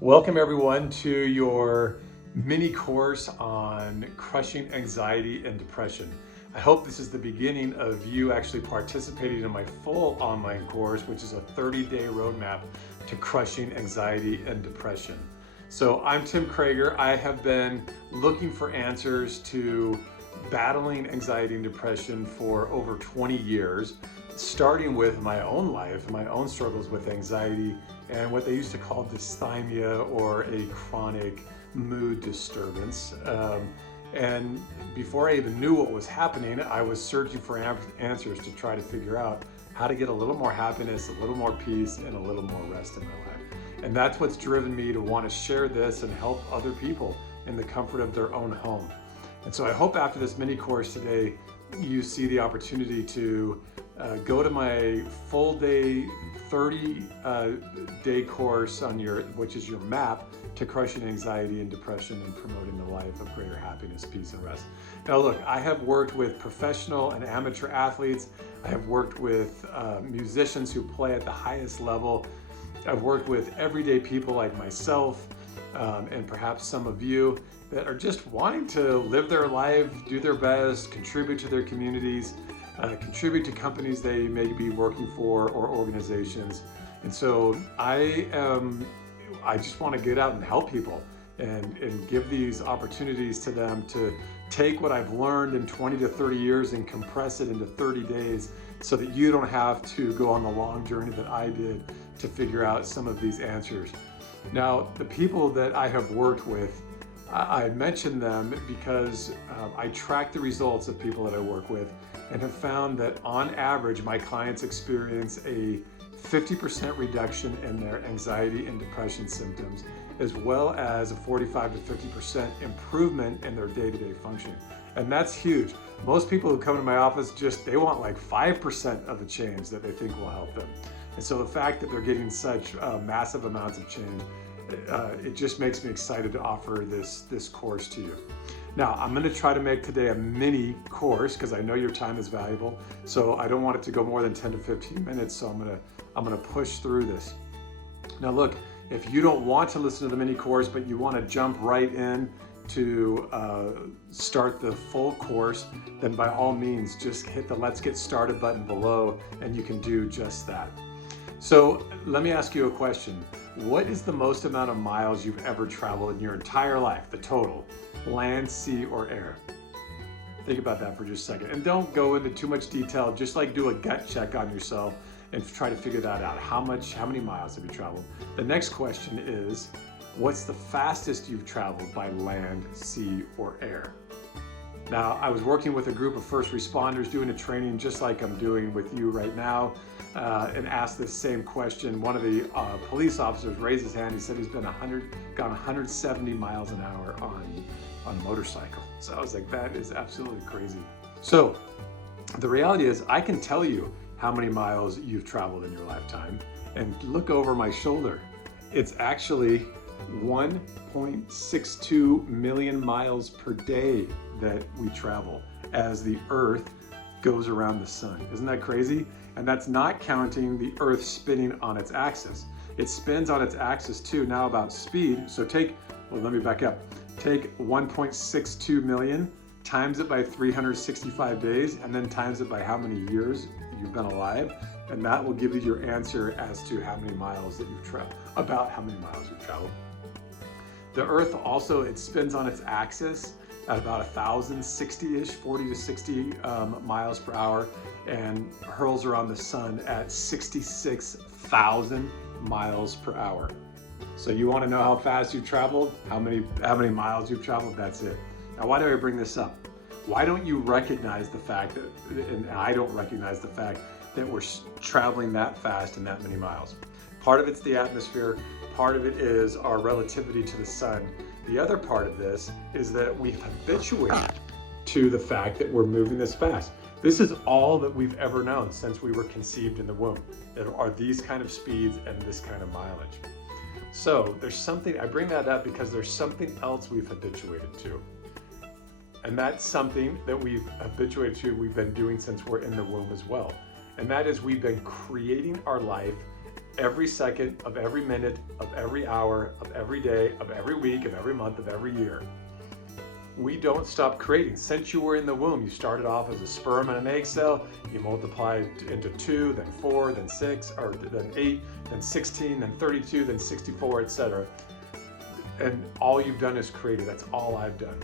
Welcome everyone to your mini course on crushing anxiety and depression. I hope this is the beginning of you actually participating in my full online course, which is a 30-day roadmap to crushing anxiety and depression. So I'm Tim Krager. I have been looking for answers to battling anxiety and depression for over 20 years, starting with my own life, my own struggles with anxiety and what they used to call dysthymia, or a chronic mood disturbance. And before I even knew what was happening, I was searching for answers to try to figure out how to get a little more happiness, a little more peace, and a little more rest in my life. And that's what's driven me to want to share this and help other people in the comfort of their own home. And so I hope after this mini course today, you see the opportunity to go to my full day, 30-day course on which is your map to crushing anxiety and depression and promoting the life of greater happiness, peace, and rest. Now look, I have worked with professional and amateur athletes. I have worked with musicians who play at the highest level. I've worked with everyday people like myself, and perhaps some of you that are just wanting to live their life, do their best, contribute to their communities, contribute to companies they may be working for or organizations. And so I just want to get out and help people and give these opportunities to them to take what I've learned in 20 to 30 years and compress it into 30 days so that you don't have to go on the long journey that I did to figure out some of these answers. Now, the people that I have worked with, I mention them because I track the results of people that I work with and have found that on average, my clients experience a 50% reduction in their anxiety and depression symptoms, as well as a 45 to 50% improvement in their day-to-day functioning. And that's huge. Most people who come to my office they want like 5% of the change that they think will help them. And so the fact that they're getting such massive amounts of change, it just makes me excited to offer this course to you. Now, I'm going to try to make today a mini course because I know your time is valuable. So I don't want it to go more than 10 to 15 minutes. So I'm going to push through this. Now, look, if you don't want to listen to the mini course, but you want to jump right in to start the full course, then by all means, just hit the Let's Get Started button below and you can do just that. So let me ask you a question. What is the most amount of miles you've ever traveled in your entire life, the total? Land, sea, or air? Think about that for just a second. And don't go into too much detail, just like do a gut check on yourself and try to figure that out. How many miles have you traveled? The next question is, what's the fastest you've traveled by land, sea, or air? Now, I was working with a group of first responders doing a training just like I'm doing with you right now, and asked this same question. One of the police officers raised his hand. He said he's gone 170 miles an hour on a motorcycle. So I was like, that is absolutely crazy. So the reality is I can tell you how many miles you've traveled in your lifetime, and look over my shoulder. It's actually 1.62 million miles per day that we travel as the Earth goes around the sun. Isn't that crazy? And that's not counting the Earth spinning on its axis. It spins on its axis too. Now about speed, so let me back up. Take 1.62 million, times it by 365 days, and then times it by how many years you've been alive, and that will give you your answer as to how many miles that you've traveled, about how many miles you've traveled. The Earth also, it spins on its axis at about 1,060-ish, 40 to 60 miles per hour, and hurls around the sun at 66,000 miles per hour. So you want to know how fast you've traveled, how many miles you've traveled? That's it. Now, why do I bring this up? Why don't you recognize the fact that, and I don't recognize the fact that we're traveling that fast and that many miles? Part of it's the atmosphere. Part of it is our relativity to the sun. The other part of this is that we've habituated to the fact that we're moving this fast. This is all that we've ever known since we were conceived in the womb. There are these kind of speeds and this kind of mileage. So there's something, I bring that up because there's something else we've habituated to. And that's something that we've habituated to, we've been doing since we're in the womb as well. And that is we've been creating our life every second of every minute of every hour of every day of every week of every month of every year. We don't stop creating. Since you were in the womb, you started off as a sperm and an egg cell, you multiplied into 2, then 4, then 6, or then 8, then 16, then 32, then 64, etc. And all you've done is created. That's all I've done.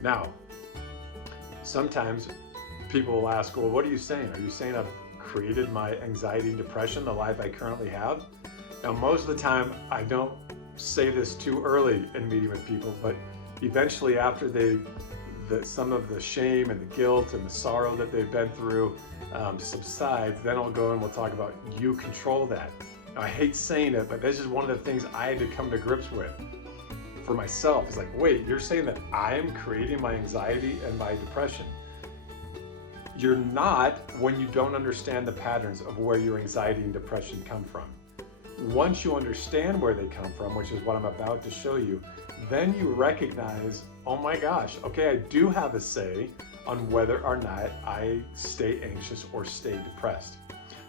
Now, sometimes people will ask, well, what are you saying? Are you saying I've created my anxiety and depression, the life I currently have? Now, most of the time, I don't say this too early in meeting with people, but eventually after some of the shame and the guilt and the sorrow that they've been through subsides, then I'll go and we'll talk about you control that. Now, I hate saying it, but this is one of the things I had to come to grips with for myself. It's like, wait, you're saying that I'm creating my anxiety and my depression. You're not, when you don't understand the patterns of where your anxiety and depression come from. Once you understand where they come from, which is what I'm about to show you, then you recognize, oh my gosh, okay, I do have a say on whether or not I stay anxious or stay depressed.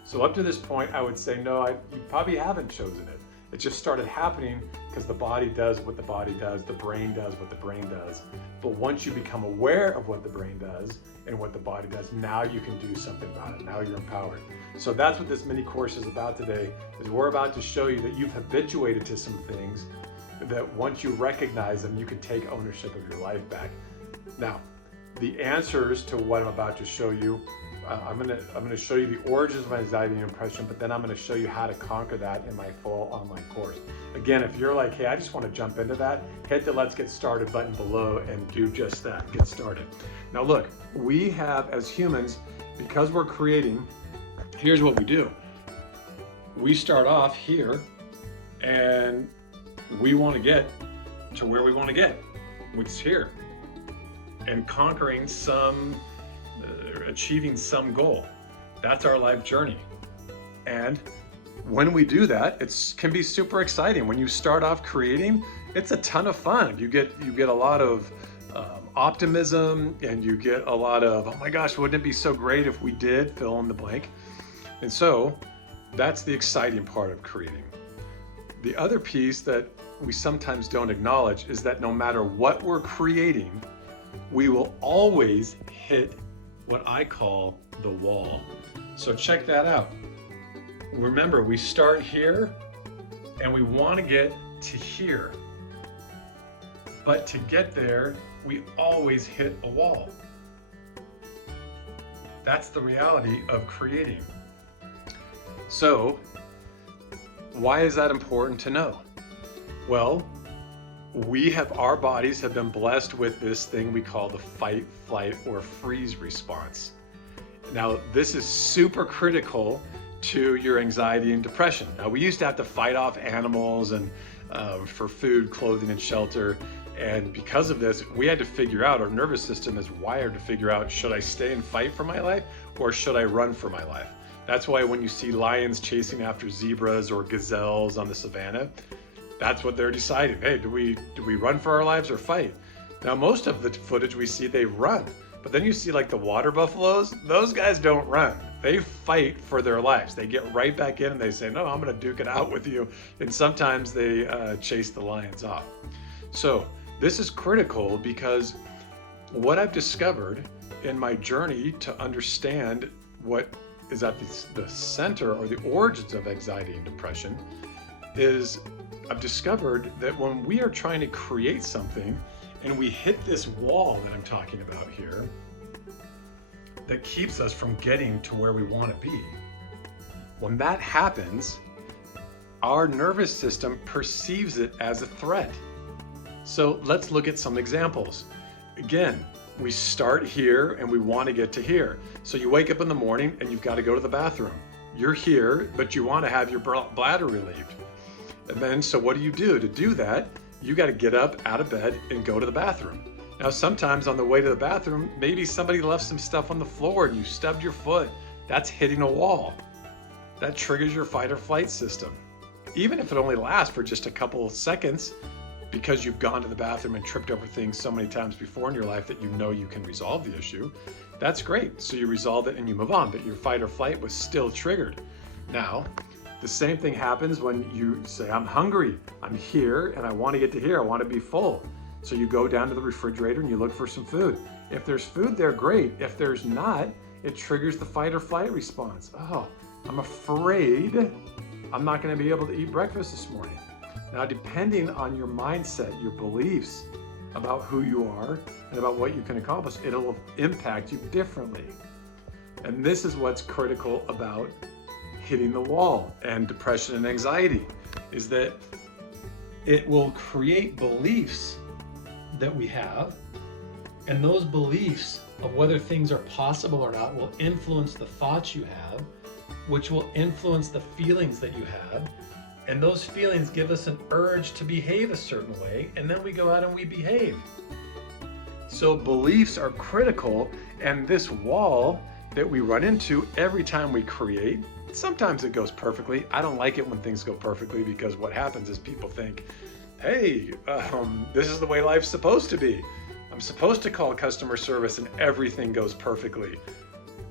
So up to this point, I would say, no, you probably haven't chosen it. It just started happening because the body does what the body does, the brain does what the brain does. But once you become aware of what the brain does and what the body does, now you can do something about it. Now you're empowered. So that's what this mini course is about today, is we're about to show you that you've habituated to some things that once you recognize them, you can take ownership of your life back. Now, the answers to what I'm about to show you, I'm gonna show you the origins of anxiety and depression, but then I'm gonna show you how to conquer that in my full online course. Again, if you're like, hey, I just want to jump into that, hit the Let's Get Started button below and do just that, get started. Now look, we have, as humans, because we're creating, here's what we do. We start off here and we want to get to where we want to get, which is here, and conquering achieving some goal. That's our life journey. And when we do that, it can be super exciting. When you start off creating, it's a ton of fun. You get a lot of optimism, and you get a lot of, oh my gosh, wouldn't it be so great if we did fill in the blank? And so that's the exciting part of creating. The other piece that we sometimes don't acknowledge is that no matter what we're creating, we will always hit what I call the wall. So check that out. Remember, we start here and we want to get to here. But to get there, we always hit a wall. That's the reality of creating. So, why is that important to know? Well, our bodies have been blessed with this thing we call the fight, flight, or freeze response. Now, this is super critical to your anxiety and depression. Now, we used to have to fight off animals and for food, clothing, and shelter. And because of this, we had to figure out, our nervous system is wired to figure out, should I stay and fight for my life or should I run for my life? That's why when you see lions chasing after zebras or gazelles on the savannah, that's what they're deciding. Hey, do we run for our lives or fight? Now, most of the footage we see, they run. But then you see like the water buffaloes, those guys don't run. They fight for their lives. They get right back in and they say, no, I'm gonna duke it out with you. And sometimes they chase the lions off. So this is critical because what I've discovered in my journey to understand what is at the center or the origins of anxiety and depression is I've discovered that when we are trying to create something and we hit this wall that I'm talking about here that keeps us from getting to where we want to be, when that happens, our nervous system perceives it as a threat. So let's look at some examples. Again, we start here and we want to get to here. So you wake up in the morning and you've got to go to the bathroom. You're here, but you want to have your bladder relieved. And then, so what do? To do that, you got to get up out of bed and go to the bathroom. Now, sometimes on the way to the bathroom, maybe somebody left some stuff on the floor and you stubbed your foot. That's hitting a wall. That triggers your fight or flight system. Even if it only lasts for just a couple of seconds, because you've gone to the bathroom and tripped over things so many times before in your life that you know you can resolve the issue, that's great. So you resolve it and you move on, but your fight or flight was still triggered. Now, The same thing happens when you say, I'm hungry, I'm here, and I want to get to here, I want to be full. So you go down to the refrigerator and you look for some food. If there's food there, great. If there's not, it triggers the fight or flight response. Oh, I'm afraid I'm not going to be able to eat breakfast this morning. Now, depending on your mindset, your beliefs about who you are and about what you can accomplish, it'll impact you differently. And this is what's critical about hitting the wall and depression and anxiety, is that it will create beliefs that we have, and those beliefs of whether things are possible or not will influence the thoughts you have, which will influence the feelings that you have, and those feelings give us an urge to behave a certain way, and then we go out and we behave. So beliefs are critical, and this wall that we run into every time we create, sometimes it goes perfectly. I don't like it when things go perfectly, because what happens is people think, hey, this is the way life's supposed to be. I'm supposed to call customer service and everything goes perfectly.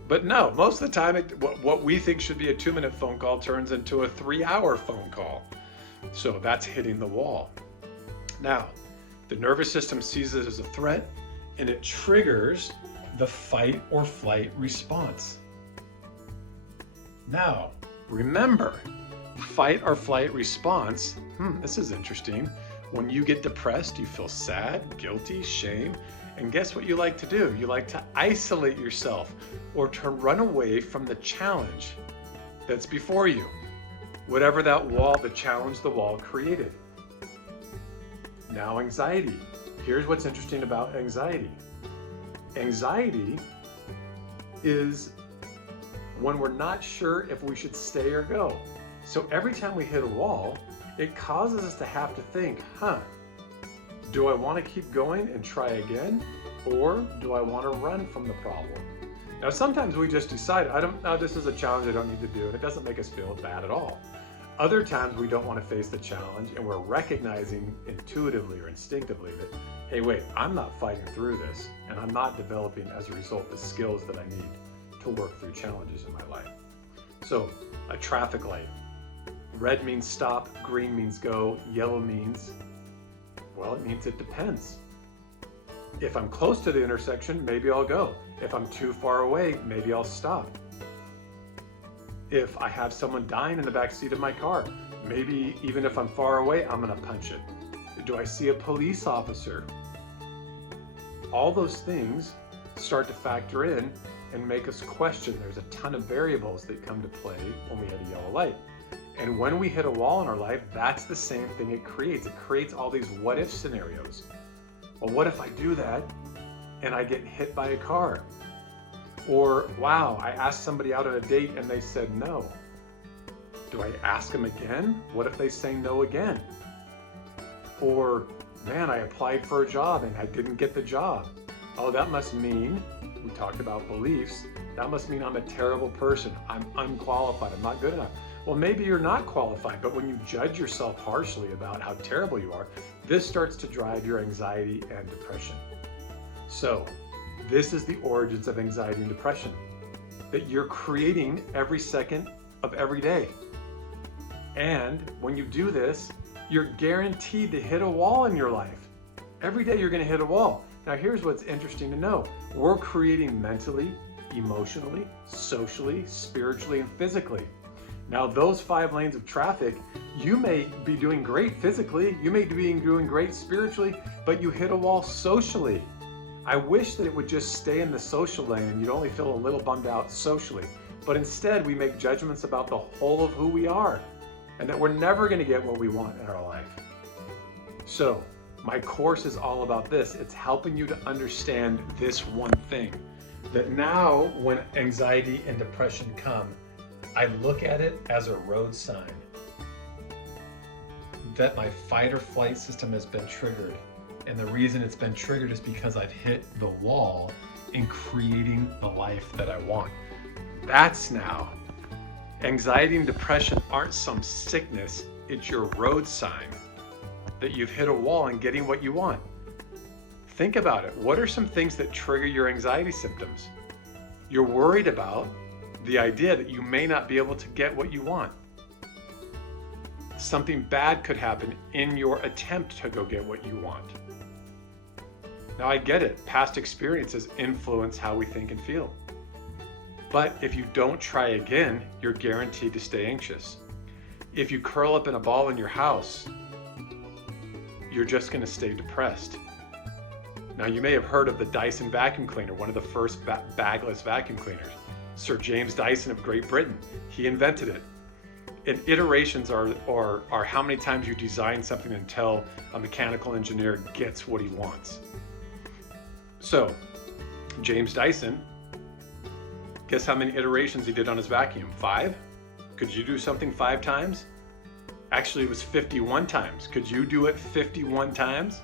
But no, most of the time, what we think should be a 2-minute phone call turns into a 3-hour phone call. So that's hitting the wall. Now, the nervous system sees it as a threat, and it triggers the fight or flight response. Now, remember, fight or flight response, this is interesting. When you get depressed, you feel sad, guilty, shame, and guess what you like to do? You like to isolate yourself or to run away from the challenge that's before you. Whatever that wall, the challenge the wall created. Now, anxiety. Here's what's interesting about anxiety. Anxiety is when we're not sure if we should stay or go. So every time we hit a wall, it causes us to have to think, do I want to keep going and try again? Or do I want to run from the problem? Now, sometimes we just decide, this is a challenge I don't need to do, and it doesn't make us feel bad at all. Other times we don't want to face the challenge, and we're recognizing intuitively or instinctively that, hey, wait, I'm not fighting through this, and I'm not developing as a result the skills that I need to work through challenges in my life. So, a traffic light. Red means stop, green means go, yellow means, well, it means it depends. If I'm close to the intersection, maybe I'll go. If I'm too far away, maybe I'll stop. If I have someone dying in the back seat of my car, maybe even if I'm far away, I'm gonna punch it. Do I see a police officer? All those things start to factor in and make us question. There's a ton of variables that come to play when we hit a yellow light. And when we hit a wall in our life, that's the same thing it creates. It creates all these what if scenarios. Well, what if I do that and I get hit by a car? Or, wow, I asked somebody out on a date and they said no. Do I ask them again? What if they say no again? Or, man, I applied for a job and I didn't get the job. Oh, that must mean, we talked about beliefs, that must mean I'm a terrible person. I'm unqualified, I'm not good enough. Well, maybe you're not qualified, but when you judge yourself harshly about how terrible you are, this starts to drive your anxiety and depression. So, this is the origins of anxiety and depression that you're creating every second of every day. And when you do this, you're guaranteed to hit a wall in your life. Every day you're going to hit a wall. Now, here's what's interesting to know. We're creating mentally, emotionally, socially, spiritually, and physically. Now, those 5 lanes of traffic, you may be doing great physically, you may be doing great spiritually, but you hit a wall socially. I wish that it would just stay in the social lane and you'd only feel a little bummed out socially. But instead, we make judgments about the whole of who we are and that we're never going to get what we want in our life. So, my course is all about this. It's helping you to understand this one thing, that now when anxiety and depression come, I look at it as a road sign that my fight or flight system has been triggered. And the reason it's been triggered is because I've hit the wall in creating the life that I want. That's now. Anxiety and depression aren't some sickness, it's your road sign that you've hit a wall and getting what you want. Think about it. What are some things that trigger your anxiety symptoms? You're worried about the idea that you may not be able to get what you want. something bad could happen in your attempt to go get what you want. Now I get it, past experiences influence how we think and feel. But if you don't try again, you're guaranteed to stay anxious. If you curl up in a ball in your house, you're just going to stay depressed. Now you may have heard of the Dyson vacuum cleaner, one of the first bagless vacuum cleaners. Sir James Dyson of Great Britain, he invented it. And iterations are how many times you design something until a mechanical engineer gets what he wants. So, James Dyson, guess how many iterations he did on his vacuum? 5? Could you do something 5 times? Actually, it was 51 times. Could you do it 51 times?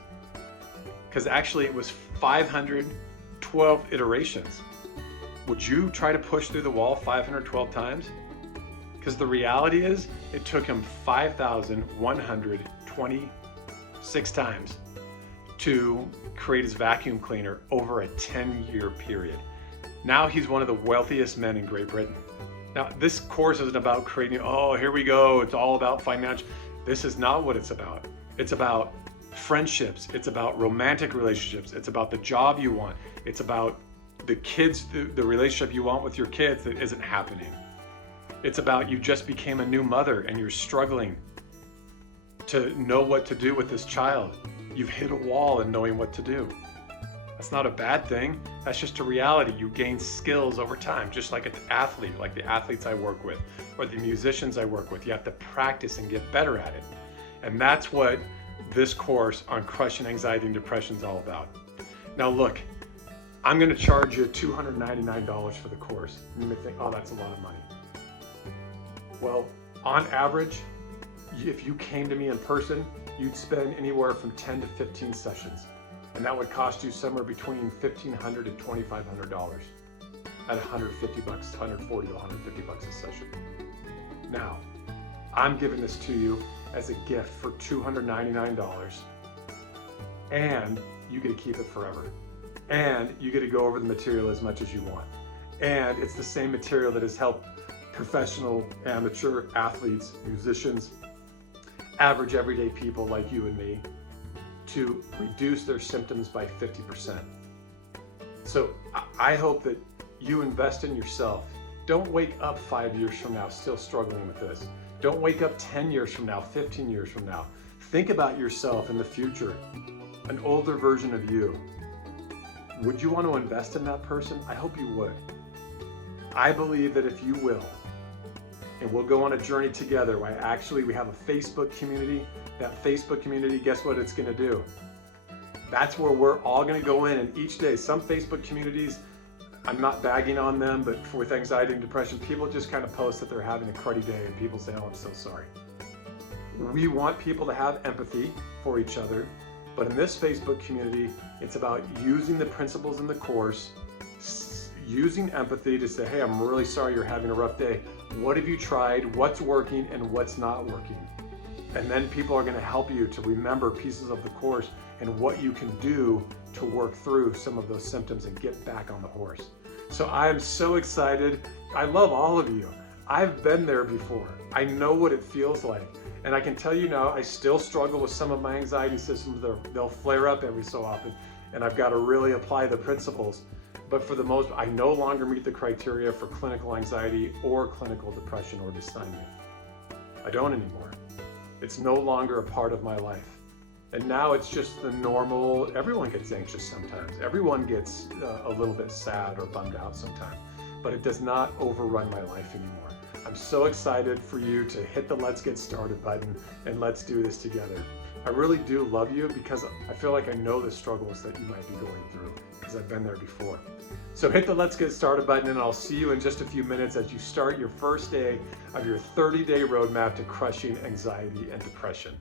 Because actually it was 512 iterations. Would you try to push through the wall 512 times? Because the reality is, it took him 5,126 times to create his vacuum cleaner over a 10-year period. Now he's one of the wealthiest men in Great Britain. Now, this course isn't about creating, oh, here we go, it's all about financial. This is not what it's about. It's about friendships. It's about romantic relationships. It's about the job you want. It's about the kids, the relationship you want with your kids that isn't happening. It's about you just became a new mother and you're struggling to know what to do with this child. You've hit a wall in knowing what to do. That's not a bad thing. That's just a reality. You gain skills over time, just like an athlete, like the athletes I work with, or the musicians I work with. You have to practice and get better at it. And that's what this course on crushing anxiety and depression is all about. Now look, I'm gonna charge you $299 for the course. You may think, oh, that's a lot of money. Well, on average, if you came to me in person, you'd spend anywhere from 10 to 15 sessions. And that would cost you somewhere between $1,500 and $2,500 at $150, $140 to $150 a session. Now, I'm giving this to you as a gift for $299, and you get to keep it forever. And you get to go over the material as much as you want. And it's the same material that has helped professional, amateur athletes, musicians, average everyday people like you and me to reduce their symptoms by 50%. So I hope that you invest in yourself. Don't wake up 5 years from now still struggling with this. Don't wake up 10 years from now, 15 years from now. Think about yourself in the future, an older version of you. Would you want to invest in that person? I hope you would. I believe that if you will, and we'll go on a journey together. We have a Facebook community. That Facebook community, guess what it's going to do? That's where we're all going to go in, and each day, some Facebook communities, I'm not bagging on them, but with anxiety and depression, people just kind of post that they're having a cruddy day, and people say, oh, I'm so sorry. We want people to have empathy for each other, but in this Facebook community, it's about using the principles in the course, using empathy to say, hey, I'm really sorry you're having a rough day. What have you tried? What's working and what's not working? And then people are going to help you to remember pieces of the course and what you can do to work through some of those symptoms and get back on the horse. So I am so excited. I love all of you. I've been there before. I know what it feels like. And I can tell you now, I still struggle with some of my anxiety systems. They'll flare up every so often, and I've got to really apply the principles. But for the most, I no longer meet the criteria for clinical anxiety or clinical depression or dysthymia. I don't anymore. It's no longer a part of my life. And now it's just the normal, everyone gets anxious sometimes. Everyone gets a little bit sad or bummed out sometimes, but it does not overrun my life anymore. I'm so excited for you to hit the Let's Get Started button and let's do this together. I really do love you because I feel like I know the struggles that you might be going through because I've been there before. So hit the Let's Get Started button and I'll see you in just a few minutes as you start your first day of your 30-day roadmap to crushing anxiety and depression.